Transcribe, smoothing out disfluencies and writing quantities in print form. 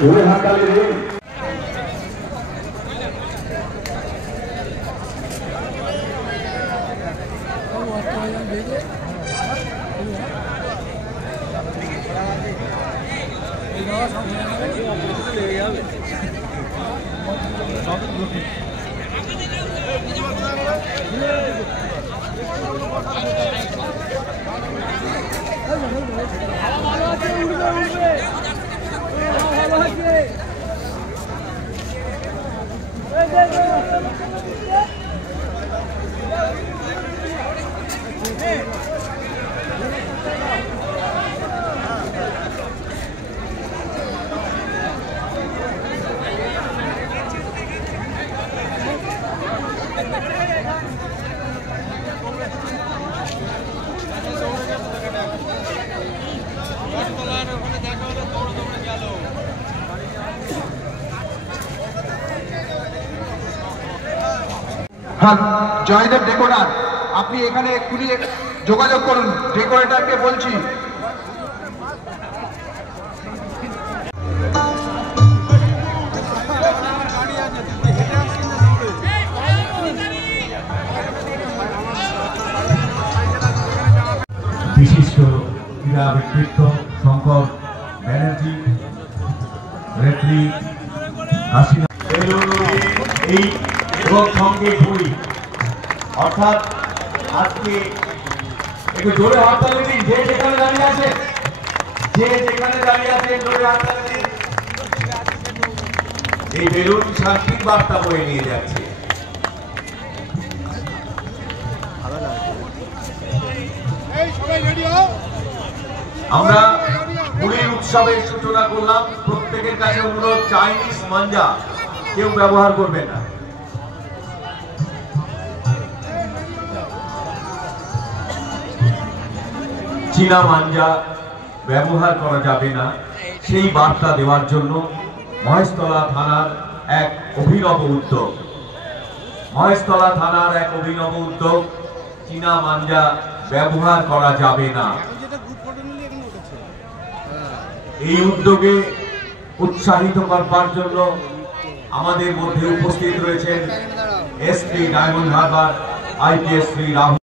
ধরে হাত ডালে জয়দেব ডেকোরেটর, আপনি এখানে এক্ষুনি যোগাযোগ করুন, ডেকোরেটরকে বলছি। বিশিষ্ট ক্রীড়া ব্যক্তিত্ব শঙ্কর ব্যানার্জি, রেফারি হাসিনা, এই এবং সঙ্গে বই, অর্থাৎ আজকে একটু জোরে হাততালি দিন, যে যেখানে দাঁড়িয়ে আছে, যে যেখানে দাঁড়িয়ে আছে জোরে হাততালি দিন। এই বেলুন শান্তির বার্তা বয়ে নিয়ে যাচ্ছে। আমরা হোলির উৎসবের সূচনা করলাম। প্রত্যেকের কাছে অনুরোধ, চাইনিজ মাঞ্জা কেউ ব্যবহার করবে না। চীনা মাঞ্জা ব্যবহার করা যাবে না, সেই বার্তা দেওয়ার জন্য মহেশতলা থানার এক অভিনব উদ্যোগ। মহেশতলা থানার এক অভিনব উদ্যোগ, চীনা মাঞ্জা ব্যবহার করা যাবে না। এই উদ্যোগে উৎসাহিত করবার জন্য আমাদের মধ্যে উপস্থিত রয়েছেন SP diamond Harbour IPS Shri Rahul.